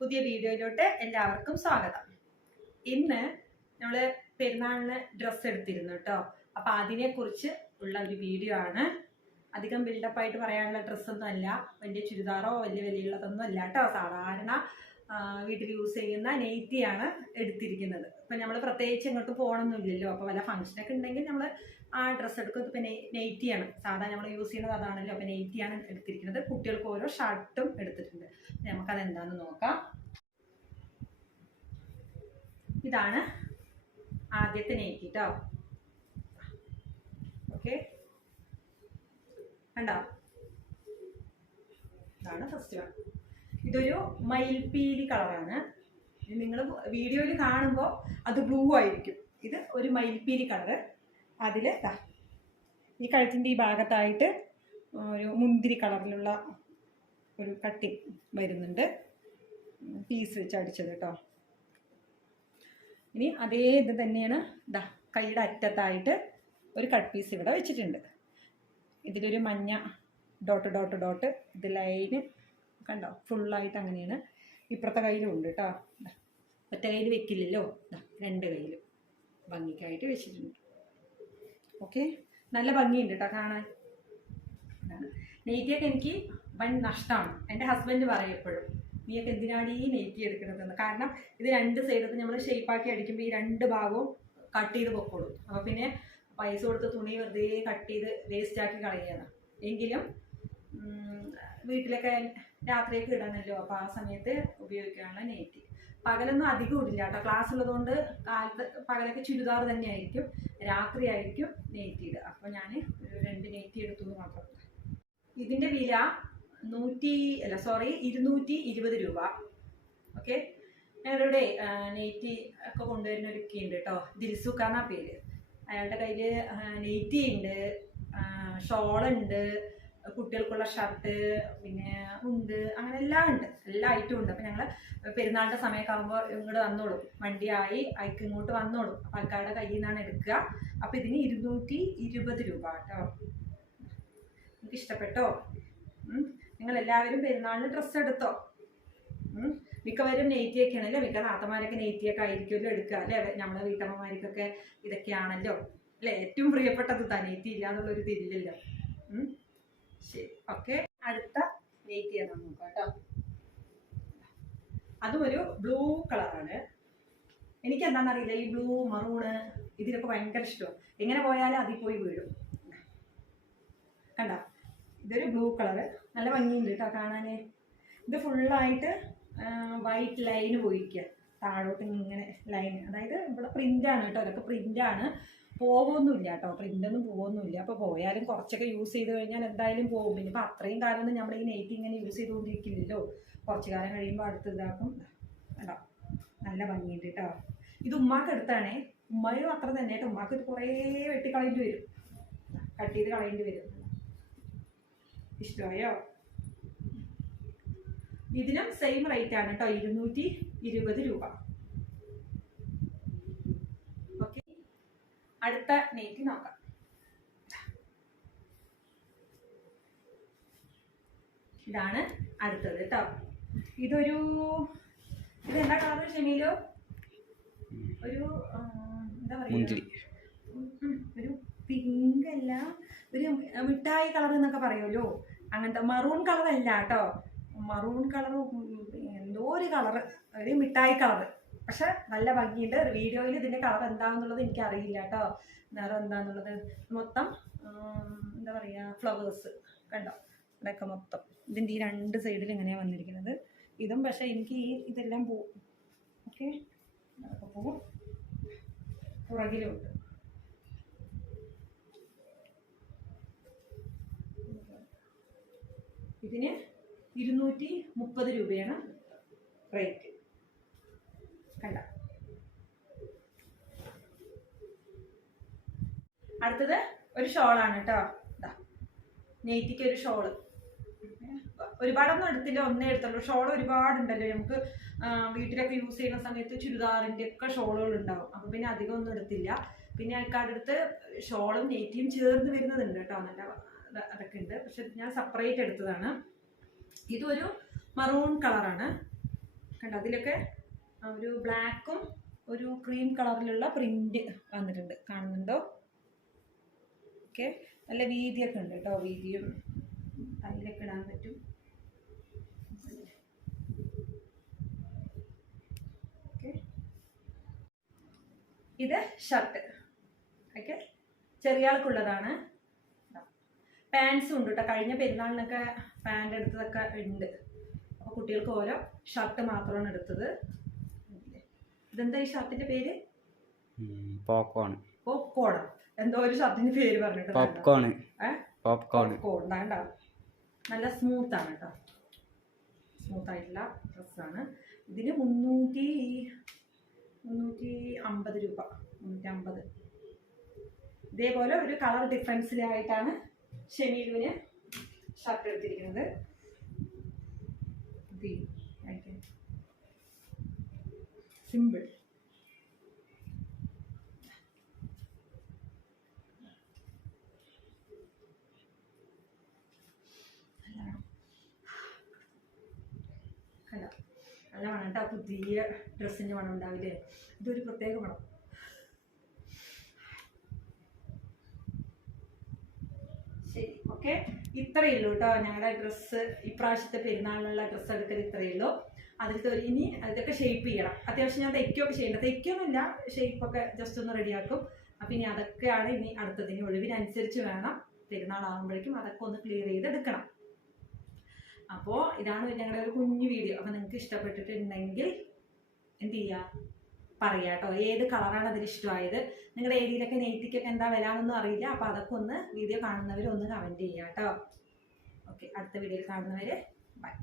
പുതിയ വീഡിയോയിലോട്ട് എല്ലാവർക്കും സ്വാഗതം. ഇന്ന് നമ്മൾ പെരുന്നാളിന് ഡ്രസ്സ് എടുത്തിരുന്നു കേട്ടോ. അപ്പം അതിനെക്കുറിച്ച് ഉള്ള ഒരു വീഡിയോ ആണ്. അധികം ബിൽഡപ്പായിട്ട് പറയാനുള്ള ഡ്രസ്സൊന്നും അല്ല, വലിയ ചുരിദാറോ വലിയ വിലയുള്ളതൊന്നും അല്ല കേട്ടോ. സാധാരണ വീട്ടിൽ യൂസ് ചെയ്യുന്ന നെയ്റ്റിയാണ് എടുത്തിരിക്കുന്നത്. ഇപ്പം നമ്മൾ പ്രത്യേകിച്ച് എങ്ങോട്ട് പോകണമെന്നില്ലല്ലോ. അപ്പോൾ വല്ല ഫംഗ്ഷനൊക്കെ ഉണ്ടെങ്കിൽ നമ്മൾ ആ ഡ്രസ്സ് എടുക്കും. ഇപ്പം നെയ്റ്റിയാണ് സാധാരണ നമ്മൾ യൂസ് ചെയ്യുന്നത്, അതാണല്ലോ. അപ്പം നെയ്റ്റിയാണ് എടുത്തിരിക്കുന്നത്. കുട്ടികൾക്ക് ഓരോ ഷർട്ടും എടുത്തിട്ടുണ്ട്. നമുക്കത് എന്താണെന്ന് നോക്കാം. ഇതാണ് ആദ്യത്തെ നെയ്റ്റി കേട്ടോ. ഓക്കെ, കണ്ടോ? ഇതാണ് ഫസ്റ്റ് വൺ. ഇതൊരു മയിൽപ്പീലി കളറാണ്. നിങ്ങൾ വീഡിയോയിൽ കാണുമ്പോൾ അത് ബ്ലൂ ആയിരിക്കും. ഇത് ഒരു മയിൽപ്പീലി കളറ്. അതിൽ ഈ കഴുത്തിൻ്റെ ഈ ഭാഗത്തായിട്ട് ഒരു മുന്തിരി കളറിലുള്ള ഒരു കട്ടിങ് വരുന്നുണ്ട്. പീസ് വെച്ച് അടിച്ചത് കേട്ടോ. ഇനി അതേ ഇത് തന്നെയാണ് കൈയുടെ അറ്റത്തായിട്ട് ഒരു കട്ട് പീസ് ഇവിടെ വെച്ചിട്ടുണ്ട്. ഇതിലൊരു മഞ്ഞ ഡോട്ട് ഡോട്ട് ഡോട്ട്, ഇത് ലൈന് കണ്ടോ, ഫുള്ളായിട്ട് അങ്ങനെയാണ്. ഇപ്പുറത്തെ കയ്യിലും ഉണ്ട് കേട്ടോ. ഒറ്റ കയ്യിൽ വെക്കില്ലല്ലോ, രണ്ട് കയ്യിലും ഭംഗിക്കായിട്ട് വെച്ചിട്ടുണ്ട്. ഓക്കെ, നല്ല ഭംഗിയുണ്ട് കേട്ടോ കാണാൻ. നെയ്റ്റിയൊക്കെ എനിക്ക് വൻ നഷ്ടമാണ്. എൻ്റെ ഹസ്ബൻഡ് പറയും എപ്പോഴും, നീയൊക്കെ എന്തിനാണ് ഈ നെയ്റ്റി എടുക്കുന്നതെന്ന്. കാരണം ഇത് രണ്ട് സൈഡത്ത് നമ്മൾ ഷേപ്പാക്കി അടിക്കുമ്പോൾ ഈ രണ്ട് ഭാഗവും കട്ട് ചെയ്ത് പൊക്കോളും. അപ്പോൾ പിന്നെ പൈസ കൊടുത്ത് തുണി വെറുതെ കട്ട് ചെയ്ത് വേസ്റ്റാക്കി കളയുകയാണ്. എങ്കിലും വീട്ടിലൊക്കെ രാത്രിയൊക്കെ ഇടാനല്ലോ, അപ്പോൾ ആ സമയത്ത് ഉപയോഗിക്കുകയാണ് നെയ്റ്റി. പകലൊന്നും അധികം ഇടില്ല കേട്ടോ. ക്ലാസ് ഉള്ളതുകൊണ്ട് പകലൊക്കെ ചുരിദാർ തന്നെയായിരിക്കും, രാത്രി ആയിരിക്കും നെയ്റ്റി ഇടുക. അപ്പോൾ ഞാൻ ഒരു 2 നെയ്റ്റി എടുത്തു മാത്രം. ഇതിൻ്റെ വില 220 രൂപ. ഓക്കെ, ഞങ്ങളുടെ നെയ്റ്റി ഒക്കെ കൊണ്ടുവരുന്ന ഒരു ഉണ്ട് കേട്ടോ, ദിൽസുഖാന്ന പേര്. അയാളുടെ കയ്യിൽ നെയ്റ്റി ഉണ്ട്, ഷോളുണ്ട്, കുട്ടികൾക്കുള്ള ഷർട്ട്, പിന്നെ ഉണ്ട്, അങ്ങനെ എല്ലാം ഉണ്ട്, എല്ലാ ഐറ്റവും ഉണ്ട്. അപ്പം ഞങ്ങൾ പെരുന്നാളിൻ്റെ സമയമൊക്കെ ആകുമ്പോൾ ഇങ്ങോട്ട് വന്നോളും, വണ്ടിയായി അയക്ക് ഇങ്ങോട്ട് വന്നോളും. അപ്പം ആൾക്കാരുടെ കയ്യിൽ നിന്നാണ് എടുക്കുക. അപ്പം ഇതിന് 220 രൂപ കേട്ടോ. എനിക്ക് ഇഷ്ടപ്പെട്ടോ? നിങ്ങളെല്ലാവരും പെരുന്നാളിന് ഡ്രസ്സ് എടുത്തോ? മിക്കവരും നെയ്റ്റിയൊക്കെ ആണല്ലോ, മിക്ക നാത്തമാരൊക്കെ നെയ്റ്റിയൊക്കെ ആയിരിക്കുമല്ലോ എടുക്കുക അല്ലേ. നമ്മളെ വീട്ടമ്മമാർക്കൊക്കെ ഇതൊക്കെയാണല്ലോ അല്ലേ ഏറ്റവും പ്രിയപ്പെട്ടത്. നെയ്റ്റി ഇല്ലാന്നുള്ളൊരു ഇതില്ലല്ലോ. ശരി, ഓക്കെ. അടുത്ത നെയ്റ്റി ഏതാണെന്ന് നോക്കാം കേട്ടോ. അതും ഒരു ബ്ലൂ കളറാണ്. എനിക്ക് എന്താണെന്നറിയില്ല, ഈ ബ്ലൂ മറൂണ് ഇതിലൊക്കെ ഭയങ്കര ഇഷ്ടമാണ്. എങ്ങനെ പോയാലും അതിൽ പോയി വീഴും. കണ്ട, ഇതൊരു ബ്ലൂ കളറ്, നല്ല ഭംഗിയുണ്ട് കേട്ടോ കാണാൻ. ഇത് ഫുള്ളായിട്ട് വൈറ്റ് ലൈന് പോയിരിക്കുക, താഴോട്ട് ഇങ്ങനെ ലൈൻ. അതായത് ഇവിടെ പ്രിൻ്റാണ് കേട്ടോ, അതൊക്കെ പ്രിൻ്റാണ്. പോകുമൊന്നുമില്ല കേട്ടോ, പ്രിൻ്റൊന്നും പോകുമൊന്നുമില്ല. അപ്പോൾ പോയാലും കുറച്ചൊക്കെ യൂസ് ചെയ്ത് കഴിഞ്ഞാൽ എന്തായാലും പോകും. പിന്നെ ഇപ്പോൾ അത്രയും കാലമൊന്നും നമ്മൾ ഈ നെയ്റ്റി ഇങ്ങനെ യൂസ് ചെയ്തുകൊണ്ടിരിക്കില്ലല്ലോ. കുറച്ച് കാലം കഴിയുമ്പോൾ അടുത്ത് ഇതാക്കും. കേട്ടോ, നല്ല ഭംഗിയുണ്ട് കേട്ടോ. ഇത് ഉമ്മാക്ക് എടുത്താണേ. ഉമ്മയും അത്ര തന്നെ കേട്ടോ. ഉമ്മാക്ക് ഇത് കുറേ വെട്ടിക്കളയേണ്ടി വരും, കട്ട് ചെയ്ത് കളയേണ്ടി വരും. ഇഷ്ടമായോ? ഇതിനും സെയിം റേറ്റ് ആണ് കേട്ടോ, 220 രൂപ. ഓക്കെ, അടുത്ത നെയ്റ്റി നോക്കാം. ഇതാണ് അടുത്തത് കേട്ടോ. ഇതെന്താ കളർ ഷെമീലോ? ഒരു എന്താ പറയുക, ഒരു പിങ്ക് അല്ല, ഒരു മിഠായി കളർ എന്നൊക്കെ പറയുമല്ലോ, അങ്ങനത്തെ. മറൂൺ കളർ അല്ല കേട്ടോ, മറൂൺ കളർ എന്തോ ഒരു കളറ്, ഒരു മിഠായി കളറ്. പക്ഷെ നല്ല ഭംഗിയുണ്ട്. വീഡിയോയിൽ ഇതിൻ്റെ കളർ എന്താണെന്നുള്ളത് എനിക്കറിയില്ല കേട്ടോ, നിറം എന്താണെന്നുള്ളത്. മൊത്തം എന്താ പറയുക, ഫ്ലവേഴ്സ് കണ്ടോ ഇവിടെയൊക്കെ മൊത്തം. ഇതിൻ്റെ ഈ രണ്ട് സൈഡിൽ ഇങ്ങനെയാണ് വന്നിരിക്കുന്നത്. ഇതും പക്ഷേ എനിക്ക് ഇതെല്ലാം പോവും. ഓക്കെ, അതൊക്കെ പോവും. പുറകിലുണ്ട്. ഇതിന് 230 രൂപയാണ് റേറ്റ്. കണ്ട, അടുത്തത് ഒരു ഷോളാണ് കേട്ടോ. നെയ്റ്റിക്ക് ഒരു ഷോള്. ഒരുപാടൊന്നും എടുത്തില്ല, ഒന്നേ എടുത്തുള്ളൂ. ഷോൾ ഒരുപാടുണ്ടല്ലോ നമുക്ക് വീട്ടിലൊക്കെ യൂസ് ചെയ്യുന്ന സമയത്ത്. ചുരിദാറിൻ്റെ ഒക്കെ ഷോളുകൾ ഉണ്ടാവും. അപ്പം പിന്നെ അധികം ഒന്നും എടുത്തില്ല. പിന്നെ ആൾക്കാരുടെ ഷോളും നെയ്റ്റിയും ചേർന്ന് വരുന്നതുണ്ട് കേട്ടോ, നല്ല അതൊക്കെ ഉണ്ട്. പക്ഷെ ഞാൻ സെപ്പറേറ്റ് എടുത്തതാണ്. ഇതൊരു മറൂൺ കളറാണ്. കണ്ടോ അതിലൊക്കെ ഒരു ബ്ലാക്കും ഒരു ക്രീം കളറിലുള്ള പ്രിന്റ് വന്നിട്ടുണ്ട്, കാണുന്നുണ്ടോ? ഓക്കെ, നല്ല വീതിയൊക്കെ ഉണ്ട് കേട്ടോ, വീതിയും അതിലൊക്കെ ഇടാൻ പറ്റും. ഓക്കെ, ഇത് ഷർട്ട്. ഓക്കെ, ചെറിയ ആൾക്കുള്ളതാണ്. പാൻസും ഉണ്ട് കേട്ടോ, കഴിഞ്ഞ പെരുന്നാളിനൊക്കെ പാൻ്റ് എടുത്തതൊക്കെ ഉണ്ട്. അപ്പോൾ കുട്ടികൾക്ക് ഓരോ ഷർട്ട് മാത്രമാണ് എടുത്തത്. ഇതെന്താ ഈ ഷർട്ടിന്റെ പേര്? പോപ്കോൺ. പോപ്കോൺ. എന്തോ ഒരു ഷർട്ടിന്റെ പേര് പറഞ്ഞിട്ട് പോപ്കോൺ. പോപ്കോൺ വേണ്ട, നല്ല സ്മൂത്ത് ആണ് കേട്ടോ, സ്മൂത്ത് ആയിട്ടുള്ള ഡ്രസ്സാണ്. ഇതിന് 350 രൂപ, 350. ഇതേപോലെ ഒരു കളർ ഡിഫറൻസിലായിട്ടാണ് ഷെമീലുവിന് ഷർട്ട് എടുത്തിരിക്കുന്നത്. സിമ്പിൾ. അല്ല, നല്ല മണം കേട്ടോ, പുതിയ ഡ്രസ്സിൻ്റെ മണം ഉണ്ടാവില്ലേ? ഇതൊരു പ്രത്യേക മണം. ശരി, ഓക്കെ, ഇത്രയേ ഉള്ളൂ കേട്ടോ ഞങ്ങളുടെ ഡ്രസ്സ്. ഇപ്രാവശ്യത്തെ പെരുന്നാളിനുള്ള ഡ്രസ്സ് എടുക്കൽ ഇത്രയേ ഉള്ളൂ. അതിലത്തെ ഇനി അതൊക്കെ ഷേപ്പ് ചെയ്യണം. അത്യാവശ്യം ഞാൻ തയ്ക്കുകയൊക്കെ ചെയ്യേണ്ടത്, തയ്ക്കൊന്നുമില്ല, ഷേപ്പൊക്കെ ജസ്റ്റ് ഒന്ന് റെഡിയാക്കും. അപ്പം ഇനി അതൊക്കെയാണ് ഇനി അടുത്തതിന് ഒഴിവിനനുസരിച്ച് വേണം പെരുന്നാളാകുമ്പോഴേക്കും അതൊക്കെ ഒന്ന് ക്ലിയർ ചെയ്തെടുക്കണം. അപ്പോൾ ഇതാണ് ഞങ്ങളുടെ ഒരു കുഞ്ഞു വീഡിയോ. അപ്പോൾ നിങ്ങൾക്ക് ഇഷ്ടപ്പെട്ടിട്ടുണ്ടെങ്കിൽ എന്ത് ചെയ്യുക, പറയാം കേട്ടോ, ഏത് കളറാണ് അതിൽ ഇഷ്ടമായത്. നിങ്ങളുടെ ഏരിയയിലൊക്കെ നെയ്റ്റിക്കൊക്കെ എന്താ വരാമെന്നൊന്നും അറിയില്ല. അപ്പോൾ അതൊക്കെ ഒന്ന് വീഡിയോ കാണുന്നവർ ഒന്ന് കമൻറ്റ് ചെയ്യാം കേട്ടോ. ഓക്കെ, അടുത്ത വീഡിയോയിൽ കാണുന്നവർ ബൈ.